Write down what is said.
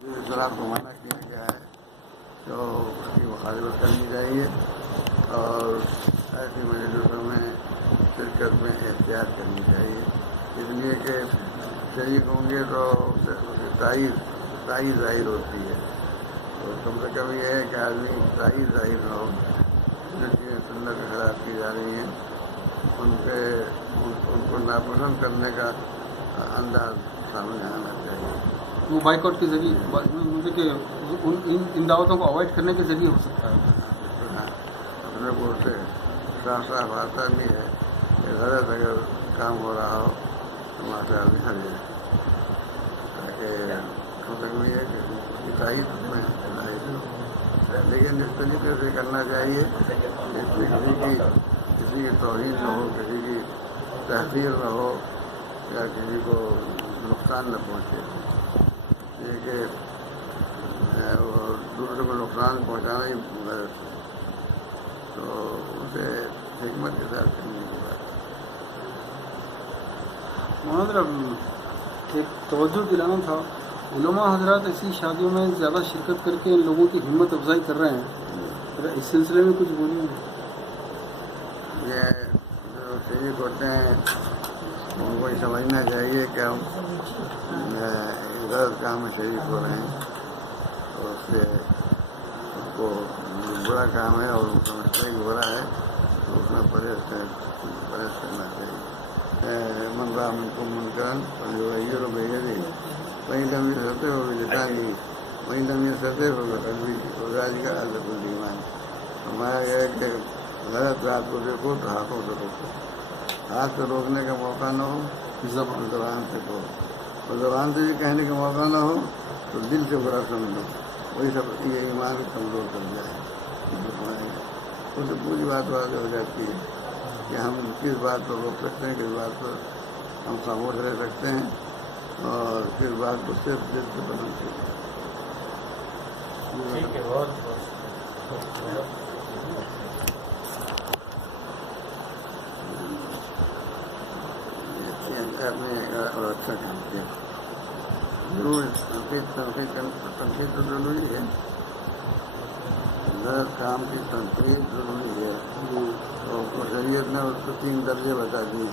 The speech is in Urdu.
شراب کو منع کیا گیا ہے تو اس کی مخالفت کرنی چاہیے اور ایسی مجلسوں میں شرکت میں احتیاط کرنی چاہیے، اس لیے کہ شریک ہوں گے تو تائید ظاہر ہوتی ہے، تو کم سے کم یہ ہے کہ آدمی تائید ظاہر نہ ہو، جو چیزیں سنت کے خلاف کی جا رہی ہیں ان کو ناپسند کرنے کا انداز سامنے آنا چاہیے۔ وہ بائیکاٹ کے ذریعے مجھے کہ ان دعوتوں کو اوائڈ کرنے کے ذریعے ہو سکتا ہے۔ اپنے کو سے صاف صاف آتا بھی ہے کہ غلط اگر کام ہو رہا ہو تو معاشرہ نکل جائے، تاکہ کم سے کم یہ ہے کہ اس کی تائید میں ظاہر ہو، لیکن اس طریقے سے کرنا چاہیے جس میں کسی کی توہین نہ ہو، کسی کی تحقیر نہ ہو یا کسی کو نقصان نہ پہنچے، یہ کہ دوسرے کو نقصان پہنچانا ہی غلط ہے، تو اسے حکمت کے ساتھ کرنے کی بات۔ مولانا ایک توجہ دلانا تھا، علماء حضرات ایسی شادیوں میں زیادہ شرکت کر کے ان لوگوں کی ہمت افزائی کر رہے ہیں، اس سلسلے میں کچھ بولیے۔ یہ جو شریک ہوتے ہیں ان کو یہ سمجھنا چاہیے کہ ہم غلط کام میں شریک ہو رہے ہیں، اور اس سے اس کو برا کام ہے اور وہ سمجھتے ہیں کہ برا ہے تو اس میں پرہیز کرنا چاہیے۔ من رأى منكم منكرا فليغيره بيده فإن لم يستطع فبلسانه وإن لم يستطع فبقلبه وذلك أضعف الإيمان۔ ہمارا یہ ہے کہ غلط رات کو دیکھو تو ہاتھوں سے روکو، ہاتھ سے روکنے کا موقع نہ ہو زبان سے کہو، اور زبان سے بھی کہنے کا موقع نہ ہو تو دل سے برا سمجھو، وہی سب یہ ایمان کمزور کر جائے۔ اس سے پوری بات واضح ہو جاتی ہے کہ ہم کس بات پر روک سکتے ہیں، کس بات پر ہم خاموش رہ سکتے ہیں، اور کس بات کو صرف دل سے بدل سکتے ہیں۔ اور اچھا کام کیا ضرور، تنقید تو ضروری ہے، غلط کام کی تنقید ضروری ہے، اور شریعت نے اس کو 3 درجے بتا دیے۔